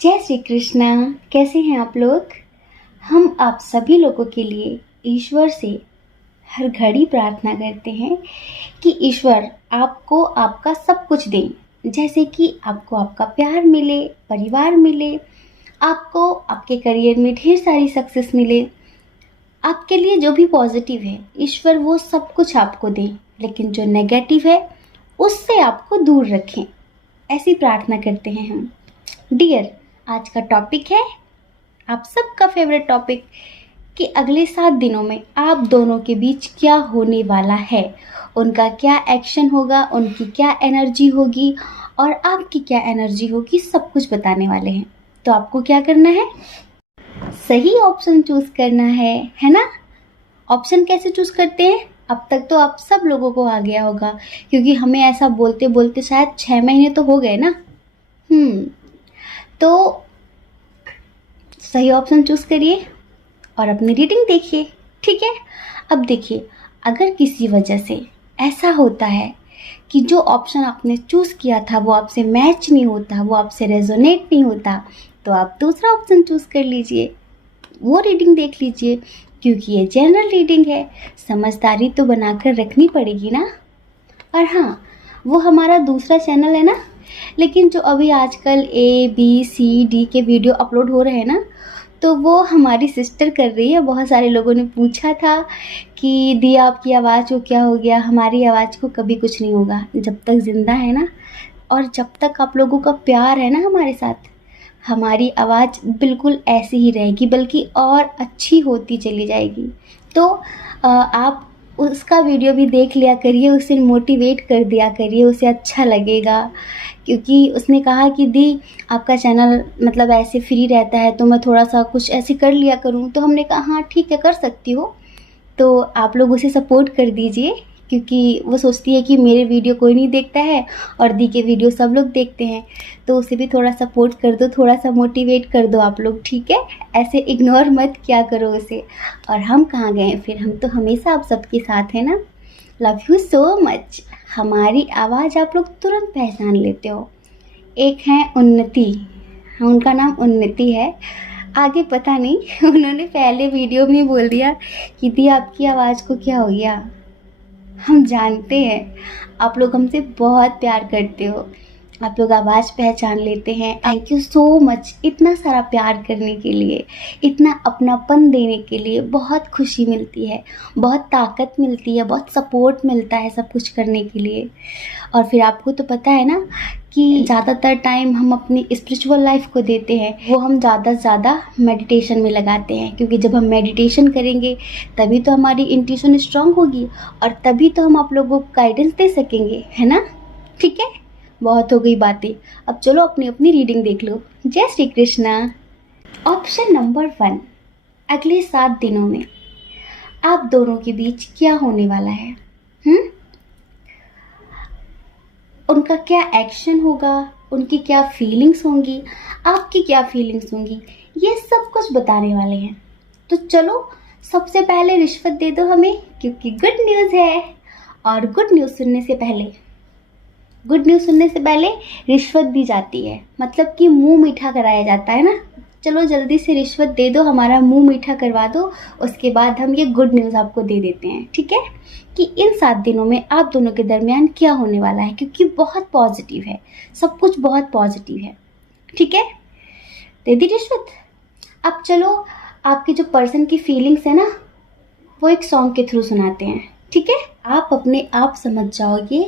जय श्री कृष्णा। कैसे हैं आप लोग। हम आप सभी लोगों के लिए ईश्वर से हर घड़ी प्रार्थना करते हैं कि ईश्वर आपको आपका सब कुछ दे। जैसे कि आपको आपका प्यार मिले, परिवार मिले, आपको आपके करियर में ढेर सारी सक्सेस मिले। आपके लिए जो भी पॉजिटिव है ईश्वर वो सब कुछ आपको दे, लेकिन जो नेगेटिव है उससे आपको दूर रखें। ऐसी प्रार्थना करते हैं हम। डियर, आज का टॉपिक है आप सबका फेवरेट टॉपिक कि अगले 7 दिनों में आप दोनों के बीच क्या होने वाला है, उनका क्या एक्शन होगा, उनकी क्या एनर्जी होगी और आपकी क्या एनर्जी होगी, सब कुछ बताने वाले हैं। तो आपको क्या करना है, सही ऑप्शन चूज करना है ना। ऑप्शन कैसे चूज करते हैं, अब तक तो आप सब लोगों को आ गया होगा, क्योंकि हमें ऐसा बोलते बोलते शायद 6 महीने तो हो गए ना। तो सही ऑप्शन चूज करिए और अपनी रीडिंग देखिए, ठीक है। अब देखिए, अगर किसी वजह से ऐसा होता है कि जो ऑप्शन आपने चूज किया था वो आपसे मैच नहीं होता, वो आपसे रेजोनेट नहीं होता, तो आप दूसरा ऑप्शन चूज कर लीजिए, वो रीडिंग देख लीजिए, क्योंकि ये जनरल रीडिंग है। समझदारी तो बनाकर रखनी पड़ेगी ना। और हाँ, वो हमारा दूसरा चैनल है ना, लेकिन जो अभी आजकल ABCD के वीडियो अपलोड हो रहे हैं ना, तो वो हमारी सिस्टर कर रही है। बहुत सारे लोगों ने पूछा था कि दी आपकी आवाज़ को क्या हो गया। हमारी आवाज़ को कभी कुछ नहीं होगा, जब तक ज़िंदा है ना, और जब तक आप लोगों का प्यार है ना हमारे साथ, हमारी आवाज़ बिल्कुल ऐसी ही रहेगी, बल्कि और अच्छी होती चली जाएगी। तो आप उसका वीडियो भी देख लिया करिए, उसे मोटिवेट कर दिया करिए, उसे अच्छा लगेगा। क्योंकि उसने कहा कि दी आपका चैनल मतलब ऐसे फ्री रहता है, तो मैं थोड़ा सा कुछ ऐसे कर लिया करूँ। तो हमने कहा हाँ ठीक है, कर सकती हो। तो आप लोग उसे सपोर्ट कर दीजिए, क्योंकि वो सोचती है कि मेरे वीडियो कोई नहीं देखता है और दी के वीडियो सब लोग देखते हैं। तो उसे भी थोड़ा सपोर्ट कर दो, थोड़ा सा मोटिवेट कर दो आप लोग, ठीक है। ऐसे इग्नोर मत किया करो उसे। और हम कहाँ गए फिर, हम तो हमेशा आप सबके साथ हैं ना। Love you so much. हमारी आवाज़ आप लोग तुरंत पहचान लेते हो। एक है उन्नति, हाँ उनका नाम उन्नति है। आगे पता नहीं उन्होंने पहले वीडियो में बोल दिया कि दी आपकी आवाज़ को क्या हो गया। हम जानते हैं आप लोग हमसे बहुत प्यार करते हो, आप लोग आवाज़ पहचान लेते हैं। थैंक यू सो मच इतना सारा प्यार करने के लिए, इतना अपनापन देने के लिए। बहुत खुशी मिलती है, बहुत ताकत मिलती है, बहुत सपोर्ट मिलता है सब कुछ करने के लिए। और फिर आपको तो पता है ना कि ज़्यादातर टाइम हम अपनी स्पिरिचुअल लाइफ को देते हैं, वो हम ज़्यादा से ज़्यादा मेडिटेशन में लगाते हैं। क्योंकि जब हम मेडिटेशन करेंगे तभी तो हमारी इंट्यूशन स्ट्रांग होगी और तभी तो हम आप लोगों को गाइडेंस दे सकेंगे, है ना। ठीक है, बहुत हो गई बातें, अब चलो अपनी अपनी रीडिंग देख लो। जय श्री कृष्णा। ऑप्शन नंबर 1, अगले 7 दिनों में आप दोनों के बीच क्या होने वाला है। उनका क्या एक्शन होगा, उनकी क्या फीलिंग्स होंगी, आपकी क्या फीलिंग्स होंगी, ये सब कुछ बताने वाले हैं। तो चलो सबसे पहले रिश्वत दे दो हमें, क्योंकि गुड न्यूज़ है। और गुड न्यूज़ सुनने से पहले रिश्वत दी जाती है, मतलब कि मुंह मीठा कराया जाता है ना। चलो जल्दी से रिश्वत दे दो, हमारा मुंह मीठा करवा दो, उसके बाद हम ये गुड न्यूज़ आपको दे देते हैं, ठीक है। कि इन 7 दिनों में आप दोनों के दरमियान क्या होने वाला है, क्योंकि बहुत पॉजिटिव है, सब कुछ बहुत पॉजिटिव है, ठीक है। दे दी रिश्वत। अब चलो आपके जो पर्सन की फीलिंग्स है ना, वो एक सॉन्ग के थ्रू सुनाते हैं, ठीक है। आप अपने आप समझ जाओगे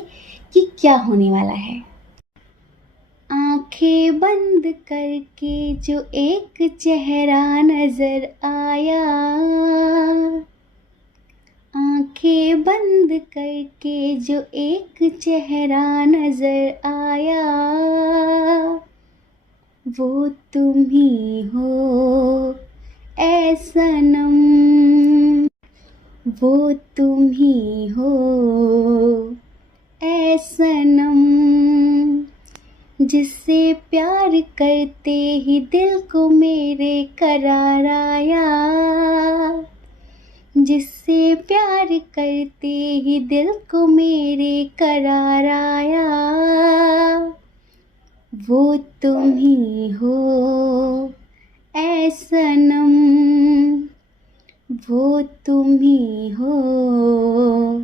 कि क्या होने वाला है। आंखें बंद करके जो एक चेहरा नजर आया, आंखें बंद करके जो एक चेहरा नजर आया, वो तुम ही हो ऐ सनम, वो तुम ही हो ऐ सनम, जिससे प्यार करते ही दिल को मेरे करार आया, जिससे प्यार करते ही दिल को मेरे करार आया, वो तुम ही हो ऐ सनम, वो तुम ही हो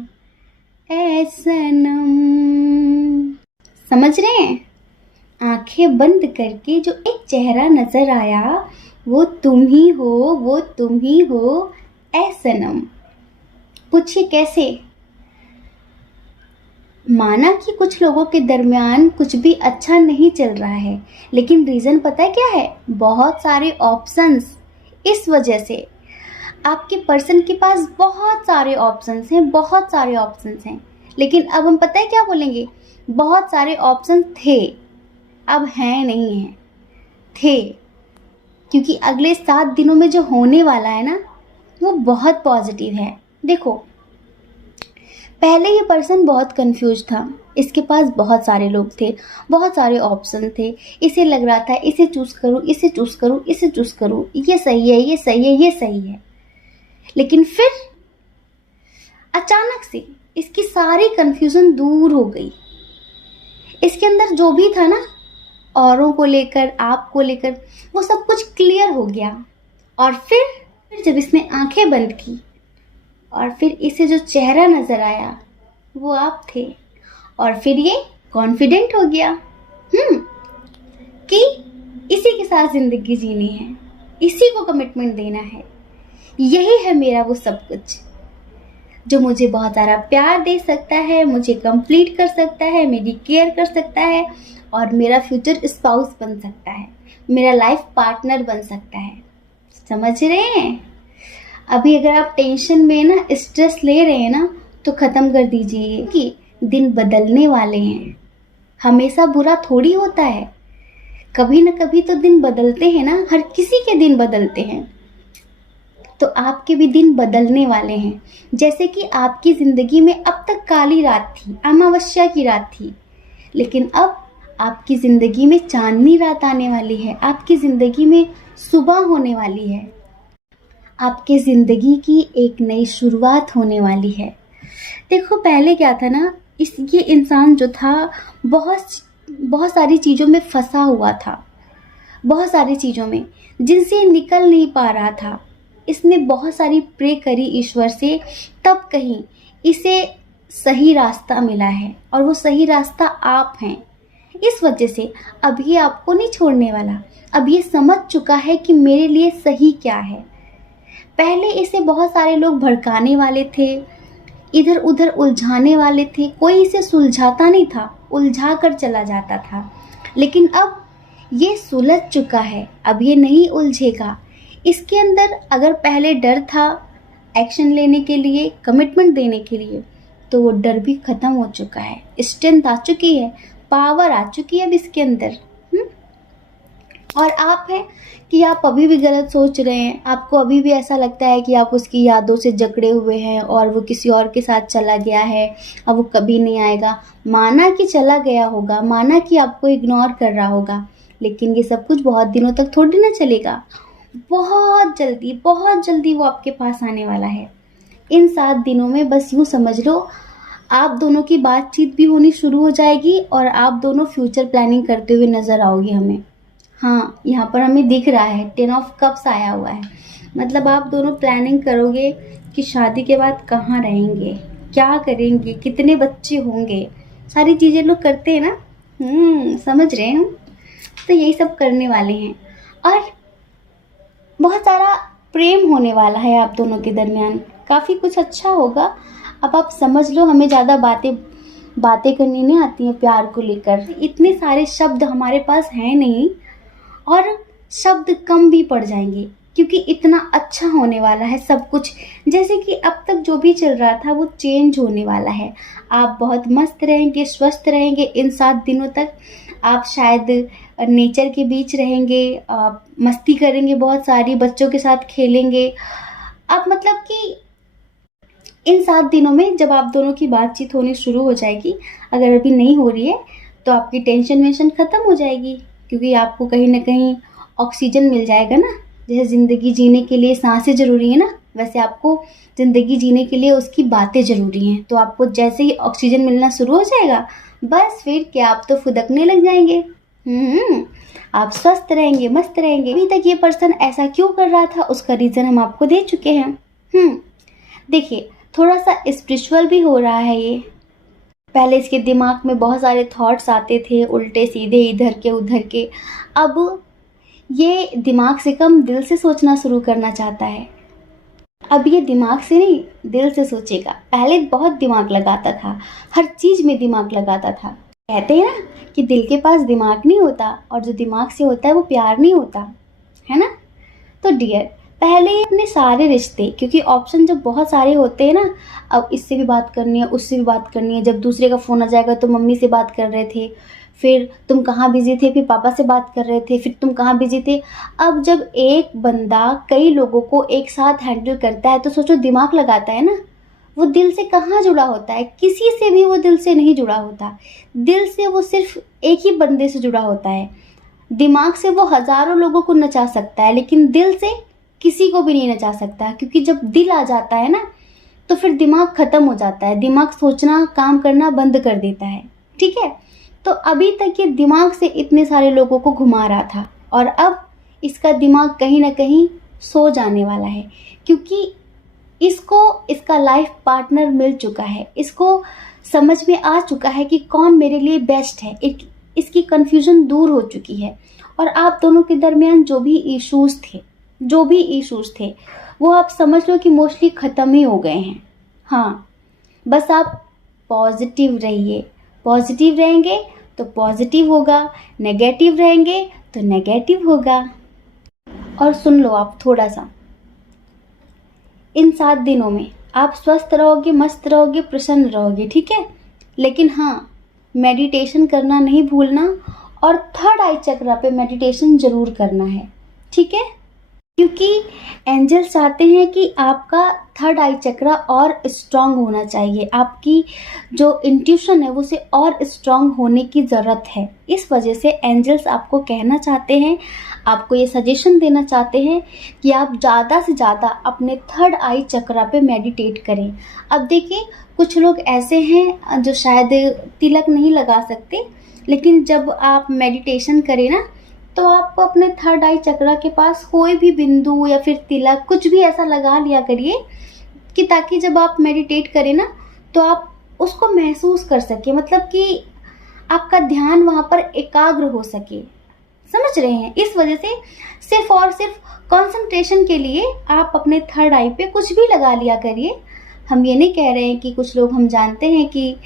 ऐ सनम। समझ रहे हैं? आंखें बंद करके जो एक चेहरा नजर आया, वो तुम ही हो, वो तुम ही हो ऐ सनम। पूछिए कैसे? माना कि कुछ लोगों के दरमियान कुछ भी अच्छा नहीं चल रहा है, लेकिन रीज़न पता है क्या है? बहुत सारे ऑप्शंस। इस वजह से आपके पर्सन के पास बहुत सारे ऑप्शंस हैं, बहुत सारे ऑप्शंस हैं, लेकिन अब हम पता है क्या बोलेंगे? बहुत सारे ऑप्शन थे, अब हैं नहीं हैं। थे, क्योंकि अगले 7 दिनों में जो होने वाला है ना, वो बहुत पॉजिटिव है। देखो, पहले ये पर्सन बहुत कंफ्यूज था, इसके पास बहुत सारे लोग थे, बहुत सारे ऑप्शन थे, इसे लग रहा था इसे चूज़ करूँ, इसे चूज़ करूँ, इसे चूज़ करूँ, ये सही है, ये सही है, ये सही है। लेकिन फिर अचानक से इसकी सारी कंफ्यूजन दूर हो गई। इसके अंदर जो भी था ना, औरों को लेकर, आपको लेकर, वो सब कुछ क्लियर हो गया। और फिर जब इसने आंखें बंद की और फिर इसे जो चेहरा नजर आया, वो आप थे। और फिर ये कॉन्फिडेंट हो गया कि इसी के साथ जिंदगी जीनी है, इसी को कमिटमेंट देना है, यही है मेरा वो सब कुछ जो मुझे बहुत सारा प्यार दे सकता है, मुझे कंप्लीट कर सकता है, मेरी केयर कर सकता है और मेरा फ्यूचर स्पाउस बन सकता है, मेरा लाइफ पार्टनर बन सकता है। समझ रहे हैं? अभी अगर आप टेंशन में ना, स्ट्रेस ले रहे हैं ना, तो ख़त्म कर दीजिए कि दिन बदलने वाले हैं। हमेशा बुरा थोड़ी होता है, कभी ना कभी तो दिन बदलते हैं ना, हर किसी के दिन बदलते हैं। तो आपके भी दिन बदलने वाले हैं। जैसे कि आपकी ज़िंदगी में अब तक काली रात थी, अमावस्या की रात थी, लेकिन अब आपकी ज़िंदगी में चांदनी रात आने वाली है, आपकी ज़िंदगी में सुबह होने वाली है, आपके ज़िंदगी की एक नई शुरुआत होने वाली है। देखो, पहले क्या था ना, ये इंसान जो था बहुत सारी चीज़ों में फंसा हुआ था, बहुत सारी चीज़ों में जिनसे निकल नहीं पा रहा था। इसने बहुत सारी प्रे करी ईश्वर से, तब कहीं इसे सही रास्ता मिला है, और वो सही रास्ता आप हैं। इस वजह से अब ये आपको नहीं छोड़ने वाला। अब ये समझ चुका है कि मेरे लिए सही क्या है। पहले इसे बहुत सारे लोग भड़काने वाले थे, इधर उधर उलझाने वाले थे, कोई इसे सुलझाता नहीं था, उलझा कर चला जाता था। लेकिन अब ये सुलझ चुका है, अब ये नहीं उलझेगा। इसके अंदर अगर पहले डर था एक्शन लेने के लिए, कमिटमेंट देने के लिए, तो वो डर भी ख़त्म हो चुका है, स्ट्रेंथ आ चुकी है, पावर आ चुकी है अब इसके अंदर। और आप हैं कि आप अभी भी गलत सोच रहे हैं, आपको अभी भी ऐसा लगता है कि आप उसकी यादों से जकड़े हुए हैं और वो किसी और के साथ चला गया है, अब वो कभी नहीं आएगा। माना कि चला गया होगा, माना कि आपको इग्नोर कर रहा होगा, लेकिन ये सब कुछ बहुत दिनों तक थोड़ी ना चलेगा। बहुत जल्दी वो आपके पास आने वाला है। इन 7 दिनों में बस यूँ समझ लो, आप दोनों की बातचीत भी होनी शुरू हो जाएगी और आप दोनों फ्यूचर प्लानिंग करते हुए नज़र आओगे हमें। हाँ, यहाँ पर हमें दिख रहा है 10 ऑफ कप्स आया हुआ है, मतलब आप दोनों प्लानिंग करोगे कि शादी के बाद कहाँ रहेंगे, क्या करेंगे, कितने बच्चे होंगे, सारी चीज़ें लोग करते हैं ना। समझ रहे हैं हम? तो यही सब करने वाले हैं और बहुत सारा प्रेम होने वाला है आप दोनों के दरमियान, काफ़ी कुछ अच्छा होगा। अब आप समझ लो, हमें ज़्यादा बातें करनी नहीं आती हैं प्यार को लेकर, इतने सारे शब्द हमारे पास हैं नहीं और शब्द कम भी पड़ जाएंगे, क्योंकि इतना अच्छा होने वाला है सब कुछ। जैसे कि अब तक जो भी चल रहा था वो चेंज होने वाला है। आप बहुत मस्त रहेंगे, स्वस्थ रहेंगे इन 7 दिनों तक। आप शायद नेचर के बीच रहेंगे, मस्ती करेंगे, बहुत सारी बच्चों के साथ खेलेंगे। आप मतलब कि इन 7 दिनों में जब आप दोनों की बातचीत होनी शुरू हो जाएगी, अगर अभी नहीं हो रही है तो आपकी टेंशन वेंशन ख़त्म हो जाएगी, क्योंकि आपको कहीं ना कहीं ऑक्सीजन मिल जाएगा ना। जैसे ज़िंदगी जीने के लिए सांसें ज़रूरी है ना, वैसे आपको ज़िंदगी जीने के लिए उसकी बातें ज़रूरी हैं। तो आपको जैसे ही ऑक्सीजन मिलना शुरू हो जाएगा, बस फिर क्या आप तो फुदकने लग जाएंगे। आप स्वस्थ रहेंगे, मस्त रहेंगे। अभी तक ये पर्सन ऐसा क्यों कर रहा था, उसका रीज़न हम आपको दे चुके हैं। देखिए, थोड़ा सा स्पिरिचुअल भी हो रहा है ये। पहले इसके दिमाग में बहुत सारे थॉट्स आते थे, उल्टे सीधे, इधर के उधर के। अब ये दिमाग से कम दिल से सोचना शुरू करना चाहता है। अब ये दिमाग से नहीं, दिल से सोचेगा। पहले बहुत दिमाग लगाता था, हर चीज़ में दिमाग लगाता था। कहते हैं ना कि दिल के पास दिमाग नहीं होता, और जो दिमाग से होता है वो प्यार नहीं होता, है ना। तो डियर, पहले अपने सारे रिश्ते, क्योंकि ऑप्शन जब बहुत सारे होते हैं ना, अब इससे भी बात करनी है, उससे भी बात करनी है। जब दूसरे का फ़ोन आ जाएगा तो मम्मी से बात कर रहे थे, फिर तुम कहाँ बिजी थे, फिर पापा से बात कर रहे थे, फिर तुम कहाँ बिजी थे। अब जब एक बंदा कई लोगों को एक साथ हैंडल करता है तो सोचो, दिमाग लगाता है ना, वो दिल से कहाँ जुड़ा होता है? किसी से भी वो दिल से नहीं जुड़ा होता। दिल से वो सिर्फ एक ही बंदे से जुड़ा होता है। दिमाग से वो हज़ारों लोगों को नचा सकता है, लेकिन दिल से किसी को भी नहीं नचा सकता, क्योंकि जब दिल आ जाता है ना, तो फिर दिमाग ख़त्म हो जाता है। दिमाग सोचना, काम करना बंद कर देता है, ठीक है। तो अभी तक ये दिमाग से इतने सारे लोगों को घुमा रहा था, और अब इसका दिमाग कहीं ना कहीं सो जाने वाला है, क्योंकि इसको इसका लाइफ पार्टनर मिल चुका है। इसको समझ में आ चुका है कि कौन मेरे लिए बेस्ट है। इसकी कन्फ्यूज़न दूर हो चुकी है, और आप दोनों के दरमियान जो भी इश्यूज थे वो आप समझ लो कि मोस्टली ख़त्म ही हो गए हैं। हाँ, बस आप पॉजिटिव रहिए। पॉजिटिव रहेंगे तो पॉजिटिव होगा, नेगेटिव रहेंगे तो नेगेटिव होगा। और सुन लो आप थोड़ा सा, इन 7 दिनों में आप स्वस्थ रहोगे, मस्त रहोगे, प्रसन्न रहोगे, ठीक है। लेकिन हाँ, मेडिटेशन करना नहीं भूलना, और थर्ड आई चक्र पे मेडिटेशन ज़रूर करना है, ठीक है। क्योंकि एंजल्स चाहते हैं कि आपका थर्ड आई चक्र और स्ट्रांग होना चाहिए। आपकी जो इंट्यूशन है उसे और स्ट्रांग होने की ज़रूरत है। इस वजह से एंजल्स आपको कहना चाहते हैं, आपको ये सजेशन देना चाहते हैं कि आप ज़्यादा से ज़्यादा अपने थर्ड आई चक्र पे मेडिटेट करें। अब देखिए, कुछ लोग ऐसे हैं जो शायद तिलक नहीं लगा सकते, लेकिन जब आप मेडिटेशन करें ना, तो आप अपने थर्ड आई चक्र के पास कोई भी बिंदु या फिर तिलक कुछ भी ऐसा लगा लिया करिए, कि ताकि जब आप मेडिटेट करें ना, तो आप उसको महसूस कर सके, मतलब कि आपका ध्यान वहाँ पर एकाग्र हो सके। समझ रहे हैं? इस वजह से सिर्फ और सिर्फ कंसंट्रेशन के लिए आप अपने थर्ड आई पे कुछ भी लगा लिया करिए। हम ये नहीं कह रहे हैं कि कुछ लोग, हम जानते हैं कि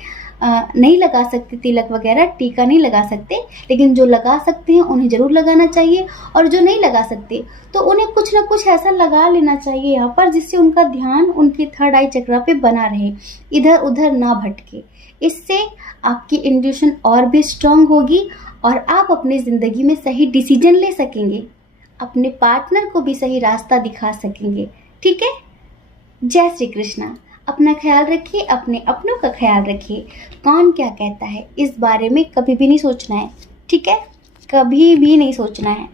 नहीं लगा सकते तिलक वगैरह, टीका नहीं लगा सकते, लेकिन जो लगा सकते हैं उन्हें ज़रूर लगाना चाहिए, और जो नहीं लगा सकते तो उन्हें कुछ ना कुछ ऐसा लगा लेना चाहिए यहाँ पर, जिससे उनका ध्यान उनके थर्ड आई चक्र पे बना रहे, इधर उधर ना भटके। इससे आपकी इंट्यूशन और भी स्ट्रांग होगी, और आप अपनी ज़िंदगी में सही डिसीजन ले सकेंगे, अपने पार्टनर को भी सही रास्ता दिखा सकेंगे, ठीक है। जय श्री कृष्णा। अपना ख्याल रखिए, अपने अपनों का ख्याल रखिए। कौन क्या कहता है इस बारे में कभी भी नहीं सोचना है, ठीक है, कभी भी नहीं सोचना है।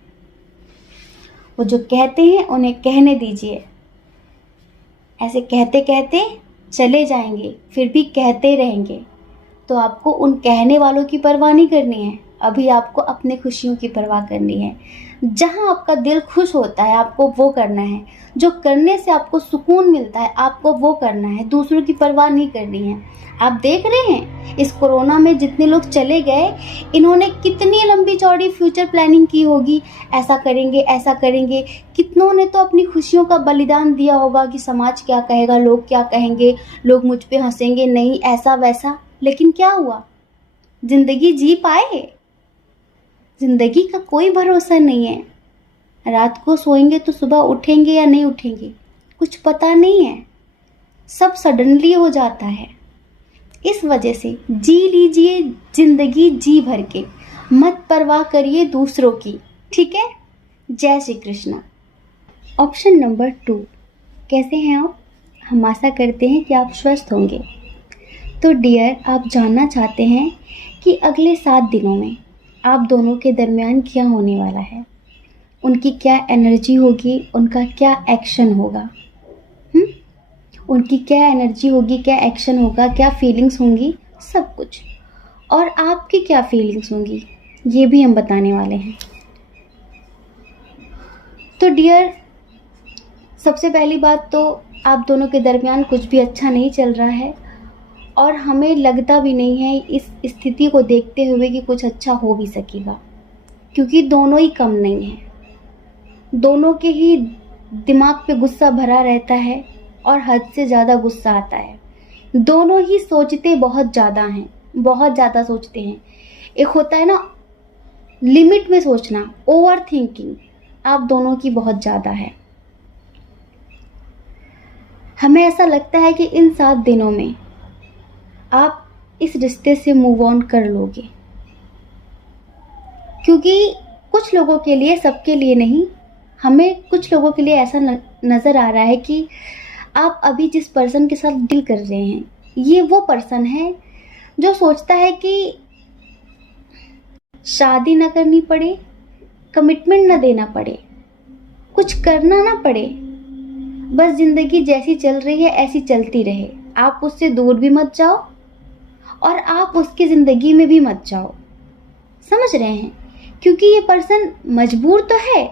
वो जो कहते हैं उन्हें कहने दीजिए। ऐसे कहते कहते चले जाएंगे, फिर भी कहते रहेंगे, तो आपको उन कहने वालों की परवाह नहीं करनी है। अभी आपको अपने खुशियों की परवाह करनी है। जहाँ आपका दिल खुश होता है आपको वो करना है, जो करने से आपको सुकून मिलता है आपको वो करना है, दूसरों की परवाह नहीं करनी है। आप देख रहे हैं इस कोरोना में जितने लोग चले गए, इन्होंने कितनी लंबी चौड़ी फ्यूचर प्लानिंग की होगी, ऐसा करेंगे ऐसा करेंगे। कितनों ने तो अपनी खुशियों का बलिदान दिया होगा कि समाज क्या कहेगा, लोग क्या कहेंगे, लोग मुझ पे हंसेंगे, नहीं ऐसा वैसा। लेकिन क्या हुआ? जिंदगी जी पाए? जिंदगी का कोई भरोसा नहीं है। रात को सोएंगे तो सुबह उठेंगे या नहीं उठेंगे, कुछ पता नहीं है। सब सडनली हो जाता है। इस वजह से जी लीजिए जिंदगी जी भर के, मत परवाह करिए दूसरों की, ठीक है। जय श्री कृष्णा। ऑप्शन नंबर 2, कैसे हैं आप? हम आशा करते हैं कि आप स्वस्थ होंगे। तो डियर, आप जानना चाहते हैं कि अगले 7 दिनों में आप दोनों के दरमियान क्या होने वाला है, उनकी क्या एनर्जी होगी, उनका क्या एक्शन होगा। उनकी क्या एनर्जी होगी, क्या एक्शन होगा, क्या फीलिंग्स होंगी, सब कुछ। और आपकी क्या फीलिंग्स होंगी, ये भी हम बताने वाले हैं। तो डियर, सबसे पहली बात तो आप दोनों के दरमियान कुछ भी अच्छा नहीं चल रहा है, और हमें लगता भी नहीं है इस स्थिति को देखते हुए कि कुछ अच्छा हो भी सकेगा, क्योंकि दोनों ही कम नहीं हैं। दोनों के ही दिमाग पे गुस्सा भरा रहता है और हद से ज़्यादा गुस्सा आता है। दोनों ही सोचते बहुत ज़्यादा हैं, बहुत ज़्यादा सोचते हैं। एक होता है ना लिमिट में सोचना, ओवर थिंकिंग, आप दोनों की बहुत ज़्यादा है। हमें ऐसा लगता है कि इन 7 दिनों में आप इस रिश्ते से मूव ऑन कर लोगे, क्योंकि कुछ लोगों के लिए, सबके लिए नहीं, हमें कुछ लोगों के लिए ऐसा नज़र आ रहा है कि आप अभी जिस पर्सन के साथ डील कर रहे हैं, ये वो पर्सन है जो सोचता है कि शादी ना करनी पड़े, कमिटमेंट ना देना पड़े, कुछ करना ना पड़े, बस ज़िंदगी जैसी चल रही है ऐसी चलती रहे। आप उससे दूर भी मत जाओ और आप उसकी ज़िंदगी में भी मत जाओ। समझ रहे हैं? क्योंकि ये पर्सन मजबूर तो है,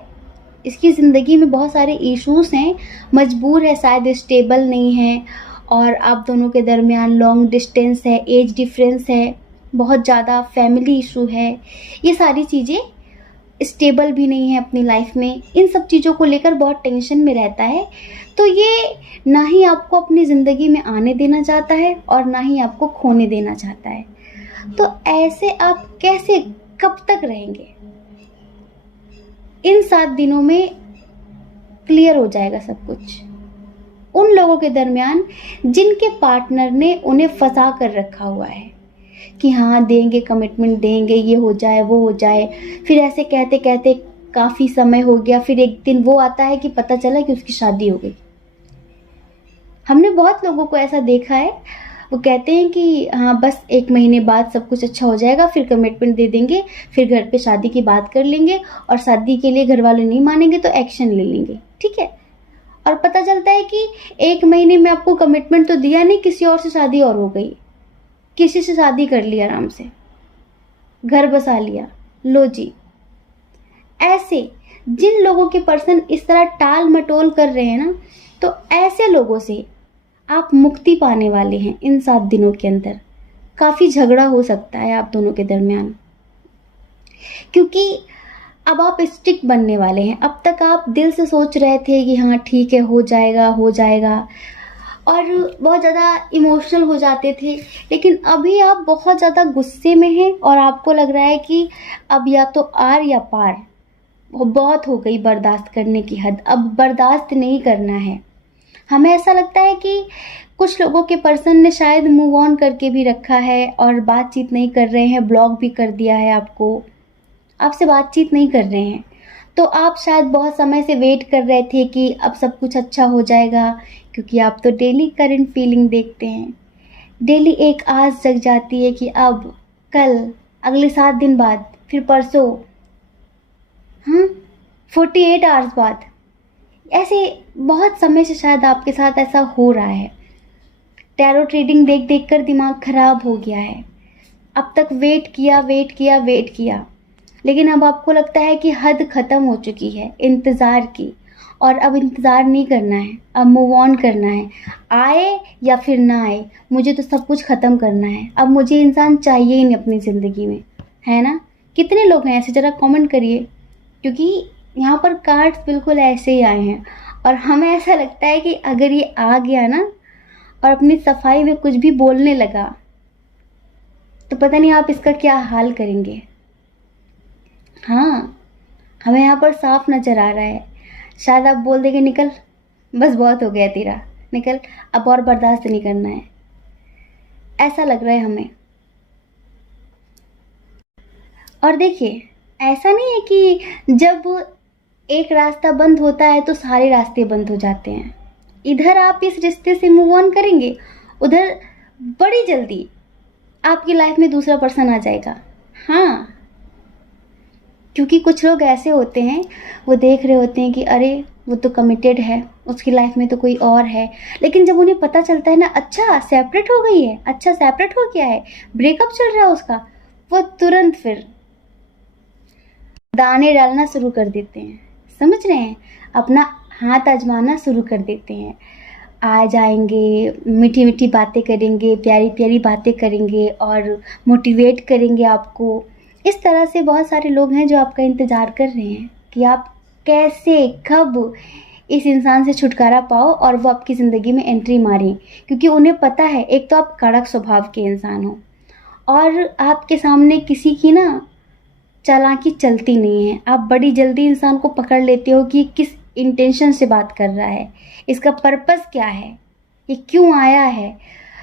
इसकी ज़िंदगी में बहुत सारे इश्यूज़ हैं, मजबूर है, शायद स्टेबल नहीं है, और आप दोनों के दरमियान लॉन्ग डिस्टेंस है, एज डिफरेंस है, बहुत ज़्यादा फैमिली इशू है, ये सारी चीज़ें, स्टेबल भी नहीं है अपनी लाइफ में, इन सब चीज़ों को लेकर बहुत टेंशन में रहता है। तो ये ना ही आपको अपनी ज़िंदगी में आने देना चाहता है और ना ही आपको खोने देना चाहता है। तो ऐसे आप कैसे, कब तक रहेंगे? इन 7 दिनों में क्लियर हो जाएगा सब कुछ। उन लोगों के दरमियान जिनके पार्टनर ने उन्हें फंसा कर रखा हुआ है कि हाँ देंगे, कमिटमेंट देंगे, ये हो जाए वो हो जाए, फिर ऐसे कहते कहते काफ़ी समय हो गया, फिर एक दिन वो आता है कि पता चला कि उसकी शादी हो गई। हमने बहुत लोगों को ऐसा देखा है, वो कहते हैं कि हाँ बस 1 महीने बाद सब कुछ अच्छा हो जाएगा, फिर कमिटमेंट दे देंगे, फिर घर पे शादी की बात कर लेंगे, और शादी के लिए घर वाले नहीं मानेंगे तो एक्शन ले लेंगे, ठीक है। और पता चलता है कि 1 महीने में आपको कमिटमेंट तो दिया नहीं, किसी और से शादी और हो गई, किसी से शादी कर लिया, आराम से घर बसा लिया। लो जी, ऐसे जिन लोगों के पर्सन इस तरह टाल मटोल कर रहे हैं ना, तो ऐसे लोगों से आप मुक्ति पाने वाले हैं इन 7 दिनों के अंदर। काफ़ी झगड़ा हो सकता है आप दोनों के दरमियान, क्योंकि अब आप स्टिक बनने वाले हैं। अब तक आप दिल से सोच रहे थे कि हाँ ठीक है, हो जाएगा हो जाएगा, और बहुत ज़्यादा इमोशनल हो जाते थे, लेकिन अभी आप बहुत ज़्यादा गुस्से में हैं और आपको लग रहा है कि अब या तो आर या पार, बहुत हो गई बर्दाश्त करने की हद, अब बर्दाश्त नहीं करना है। हमें ऐसा लगता है कि कुछ लोगों के पर्सन ने शायद मूव ऑन करके भी रखा है और बातचीत नहीं कर रहे हैं, ब्लॉक भी कर दिया है आपको, आपसे बातचीत नहीं कर रहे हैं। तो आप शायद बहुत समय से वेट कर रहे थे कि अब सब कुछ अच्छा हो जाएगा, क्योंकि आप तो डेली करंट फीलिंग देखते हैं। डेली एक आस जग जाती है कि अब, कल, अगले 7 दिन बाद, फिर परसों, हाँ 48 आवर्स बाद, ऐसे बहुत समय से शायद आपके साथ ऐसा हो रहा है। टैरो ट्रीडिंग देख देख कर दिमाग खराब हो गया है। अब तक वेट किया वेट किया वेट किया, लेकिन अब आपको लगता है कि हद ख़त्म हो चुकी है इंतज़ार की, और अब इंतज़ार नहीं करना है, अब मूव ऑन करना है। आए या फिर ना आए, मुझे तो सब कुछ ख़त्म करना है, अब मुझे इंसान चाहिए ही नहीं अपनी ज़िंदगी में, है ना? कितने लोग हैं ऐसे, ज़रा कमेंट करिए, क्योंकि यहाँ पर कार्ड्स बिल्कुल ऐसे ही आए हैं, और हमें ऐसा लगता है कि अगर ये आ गया ना और अपनी सफाई में कुछ भी बोलने लगा, तो पता नहीं आप इसका क्या हाल करेंगे। हाँ, हमें यहाँ पर साफ नज़र आ रहा है। शायद आप बोल देंगे निकल, बस बहुत हो गया तेरा, निकल, अब और बर्दाश्त नहीं करना है, ऐसा लग रहा है हमें। और देखिए, ऐसा नहीं है कि जब एक रास्ता बंद होता है तो सारे रास्ते बंद हो जाते हैं। इधर आप इस रिश्ते से मूव ऑन करेंगे, उधर बड़ी जल्दी आपकी लाइफ में दूसरा पर्सन आ जाएगा। हाँ, क्योंकि कुछ लोग ऐसे होते हैं, वो देख रहे होते हैं कि अरे वो तो कमिटेड है, उसकी लाइफ में तो कोई और है, लेकिन जब उन्हें पता चलता है ना, अच्छा सेपरेट हो गई है, अच्छा सेपरेट हो गया है, ब्रेकअप चल रहा है उसका, वो तुरंत फिर दाने डालना शुरू कर देते हैं, समझ रहे हैं, अपना हाथ आजमाना शुरू कर देते हैं। आ जाएंगे, मीठी मीठी बातें करेंगे, प्यारी प्यारी बातें करेंगे और मोटिवेट करेंगे आपको। इस तरह से बहुत सारे लोग हैं जो आपका इंतज़ार कर रहे हैं कि आप कैसे कब इस इंसान से छुटकारा पाओ और वो आपकी ज़िंदगी में एंट्री मारें, क्योंकि उन्हें पता है एक तो आप कड़क स्वभाव के इंसान हो और आपके सामने किसी की ना चालाकी चलती नहीं है। आप बड़ी जल्दी इंसान को पकड़ लेते हो कि किस इंटेंशन से बात कर रहा है, इसका पर्पस क्या है, ये क्यों आया है।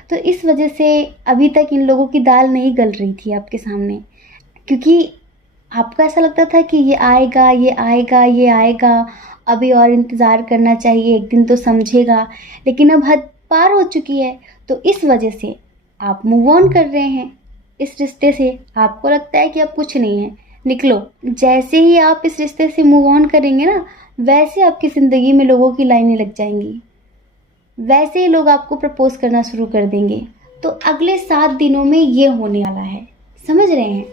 तो इस वजह से अभी तक इन लोगों की दाल नहीं गल रही थी आपके सामने, क्योंकि आपको ऐसा लगता था कि ये आएगा, ये आएगा, ये आएगा, अभी और इंतज़ार करना चाहिए, एक दिन तो समझेगा। लेकिन अब हद पार हो चुकी है, तो इस वजह से आप मूव ऑन कर रहे हैं इस रिश्ते से। आपको लगता है कि अब कुछ नहीं है, निकलो। जैसे ही आप इस रिश्ते से मूव ऑन करेंगे ना, वैसे आपकी ज़िंदगी में लोगों की लाइनें लग जाएंगी, वैसे ही लोग आपको प्रपोज करना शुरू कर देंगे। तो अगले 7 दिनों में ये होने वाला है, समझ रहे हैं।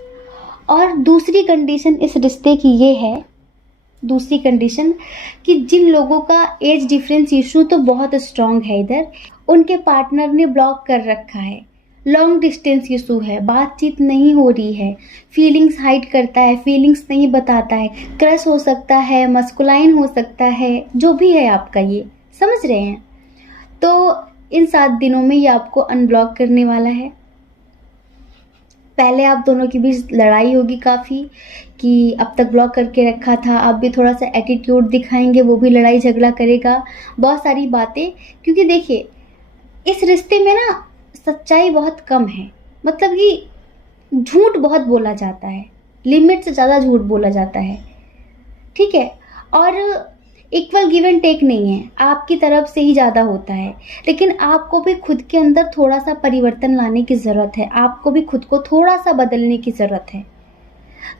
और दूसरी कंडीशन इस रिश्ते की ये है, दूसरी कंडीशन, कि जिन लोगों का एज डिफरेंस इशू तो बहुत स्ट्रांग है, इधर उनके पार्टनर ने ब्लॉक कर रखा है, लॉन्ग डिस्टेंस इशू है, बातचीत नहीं हो रही है, फीलिंग्स हाइड करता है, फीलिंग्स नहीं बताता है, क्रश हो सकता है, मस्कुलाइन हो सकता है, जो भी है आपका, ये समझ रहे हैं। तो इन 7 दिनों में ये आपको अनब्लॉक करने वाला है। पहले आप दोनों के बीच लड़ाई होगी काफ़ी कि अब तक ब्लॉक करके रखा था, आप भी थोड़ा सा एटीट्यूड दिखाएंगे, वो भी लड़ाई झगड़ा करेगा, बहुत सारी बातें। क्योंकि देखिए, इस रिश्ते में ना सच्चाई बहुत कम है, मतलब कि झूठ बहुत बोला जाता है, लिमिट से ज़्यादा झूठ बोला जाता है, ठीक है। और इक्वल गिव एंड टेक नहीं है, आपकी तरफ से ही ज़्यादा होता है। लेकिन आपको भी खुद के अंदर थोड़ा सा परिवर्तन लाने की ज़रूरत है, आपको भी खुद को थोड़ा सा बदलने की ज़रूरत है।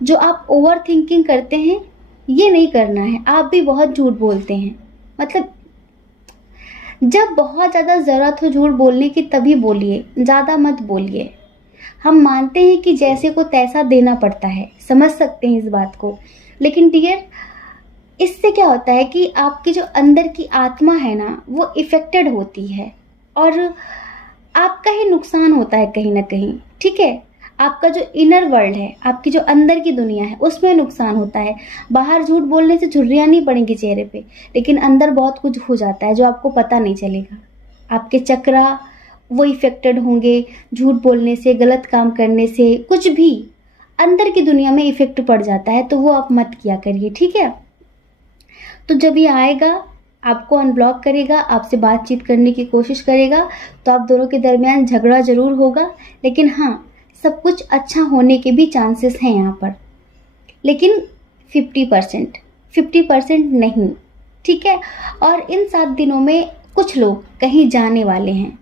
जो आप ओवर थिंकिंग करते हैं, ये नहीं करना है। आप भी बहुत झूठ बोलते हैं, मतलब जब बहुत ज़्यादा ज़रूरत हो झूठ बोलने की तभी बोलिए, ज़्यादा मत बोलिए। हम मानते हैं कि जैसे को तैसा देना पड़ता है, समझ सकते हैं इस बात को। लेकिन डियर, इससे क्या होता है कि आपकी जो अंदर की आत्मा है ना, वो इफ़ेक्टेड होती है और आपका ही नुकसान होता है कहीं ना कहीं, ठीक है। आपका जो इनर वर्ल्ड है, आपकी जो अंदर की दुनिया है, उसमें नुकसान होता है। बाहर झूठ बोलने से झुर्रियाँ नहीं पड़ेंगी चेहरे पे, लेकिन अंदर बहुत कुछ हो जाता है जो आपको पता नहीं चलेगा। आपके चक्रा वो इफ़ेक्टेड होंगे झूठ बोलने से, गलत काम करने से, कुछ भी अंदर की दुनिया में इफ़ेक्ट पड़ जाता है। तो वो आप मत किया करिए, ठीक है। तो जब ये आएगा, आपको अनब्लॉक करेगा, आपसे बातचीत करने की कोशिश करेगा, तो आप दोनों के दरमियान झगड़ा ज़रूर होगा, लेकिन हाँ, सब कुछ अच्छा होने के भी चांसेस हैं यहाँ पर, लेकिन 50% नहीं, ठीक है। और इन 7 दिनों में कुछ लोग कहीं जाने वाले हैं।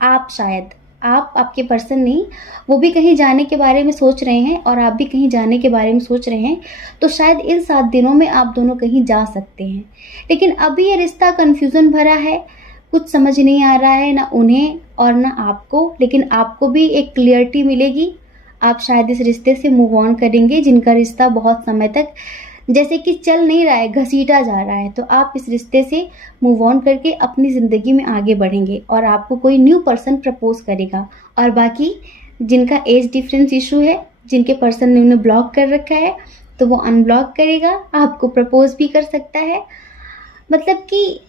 आप शायद, आप, आपके पर्सन नहीं, वो भी कहीं जाने के बारे में सोच रहे हैं और आप भी कहीं जाने के बारे में सोच रहे हैं। तो शायद इन 7 दिनों में आप दोनों कहीं जा सकते हैं। लेकिन अभी ये रिश्ता कन्फ्यूज़न भरा है, कुछ समझ नहीं आ रहा है, ना उन्हें और ना आपको। लेकिन आपको भी एक क्लियरिटी मिलेगी, आप शायद इस रिश्ते से मूव ऑन करेंगे, जिनका रिश्ता बहुत समय तक जैसे कि चल नहीं रहा है, घसीटा जा रहा है। तो आप इस रिश्ते से मूव ऑन करके अपनी ज़िंदगी में आगे बढ़ेंगे और आपको कोई न्यू पर्सन प्रपोज करेगा। और बाकी जिनका एज डिफरेंस इशू है, जिनके पर्सन ने उन्हें ब्लॉक कर रखा है, तो वो अनब्लॉक करेगा, आपको प्रपोज भी कर सकता है। मतलब कि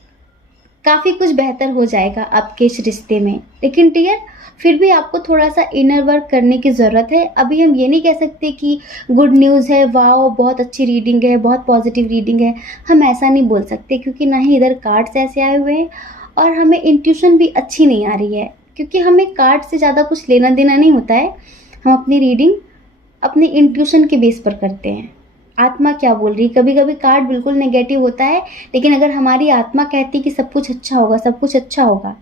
काफ़ी कुछ बेहतर हो जाएगा आपके इस रिश्ते में। लेकिन डियर, फिर भी आपको थोड़ा सा इनर वर्क करने की ज़रूरत है। अभी हम ये नहीं कह सकते कि गुड न्यूज़ है, वाओ बहुत अच्छी रीडिंग है, बहुत पॉजिटिव रीडिंग है, हम ऐसा नहीं बोल सकते, क्योंकि ना ही इधर कार्ड्स ऐसे आए हुए हैं और हमें इंट्यूशन भी अच्छी नहीं आ रही है, क्योंकि हमें कार्ड से ज़्यादा कुछ लेना देना नहीं होता है। हम अपनी रीडिंग अपनी इंट्यूशन के बेस पर करते हैं, आत्मा क्या बोल रही है। कभी कभी कार्ड बिल्कुल नेगेटिव होता है, लेकिन अगर हमारी आत्मा कहती है कि सब कुछ अच्छा होगा, सब कुछ अच्छा होगा,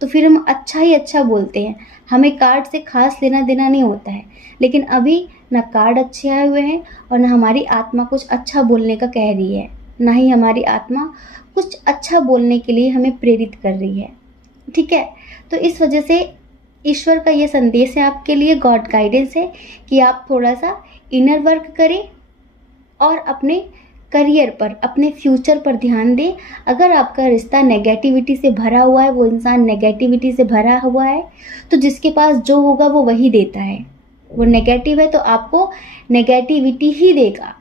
तो फिर हम अच्छा ही अच्छा बोलते हैं। हमें कार्ड से खास लेना देना नहीं होता है। लेकिन अभी ना कार्ड अच्छे आए हुए हैं और ना हमारी आत्मा कुछ अच्छा बोलने का कह रही है, ना ही हमारी आत्मा कुछ अच्छा बोलने के लिए हमें प्रेरित कर रही है, ठीक है। तो इस वजह से ईश्वर का ये संदेश है आपके लिए, गॉड गाइडेंस है कि आप थोड़ा सा इनर वर्क करें और अपने करियर पर, अपने फ्यूचर पर ध्यान दें। अगर आपका रिश्ता नेगेटिविटी से भरा हुआ है, वो इंसान नेगेटिविटी से भरा हुआ है, तो जिसके पास जो होगा वो वही देता है। वो नेगेटिव है तो आपको नेगेटिविटी ही देगा,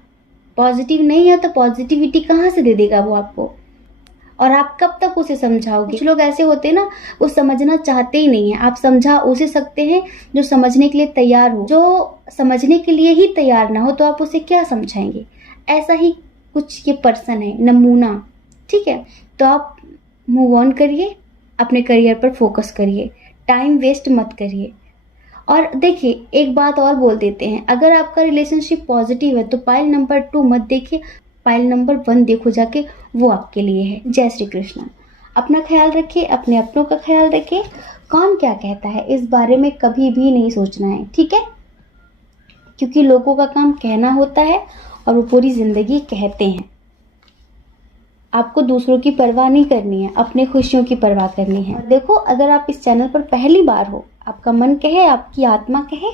पॉजिटिव नहीं है तो पॉजिटिविटी कहाँ से दे देगा वो आपको। और आप कब तक उसे समझाओगे? कुछ लोग ऐसे होते हैं ना, वो समझना चाहते ही नहीं है। आप समझा उसे सकते हैं जो समझने के लिए तैयार हो। जो समझने के लिए ही तैयार ना हो तो आप उसे क्या समझाएंगे? ऐसा ही कुछ ये पर्सन है, नमूना। ठीक है, तो आप मूव ऑन करिए, अपने करियर पर फोकस करिए, टाइम वेस्ट मत करिए। और देखिए, एक बात और बोल देते हैं, अगर आपका रिलेशनशिप पॉजिटिव है तो पाइल नंबर 2 मत देखिए, पाइल नंबर 1 देखो जाके, वो आपके लिए है। जय श्री कृष्ण। अपना ख्याल रखिए, अपने अपनों का ख्याल रखिए। कौन क्या कहता है इस बारे में कभी भी नहीं सोचना है, ठीक है? क्योंकि लोगों का काम कहना होता है और वो पूरी जिंदगी कहते हैं। आपको दूसरों की परवाह नहीं करनी है, अपने खुशियों की परवाह करनी है। और देखो, अगर आप इस चैनल पर पहली बार हो, आपका मन कहे, आपकी आत्मा कहे,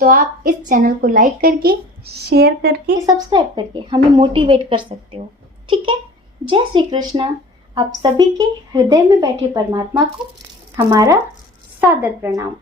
तो आप इस चैनल को लाइक करके, शेयर करके, सब्सक्राइब करके हमें मोटिवेट कर सकते हो, ठीक है? जय श्री कृष्ण। आप सभी के हृदय में बैठे परमात्मा को हमारा सादर प्रणाम।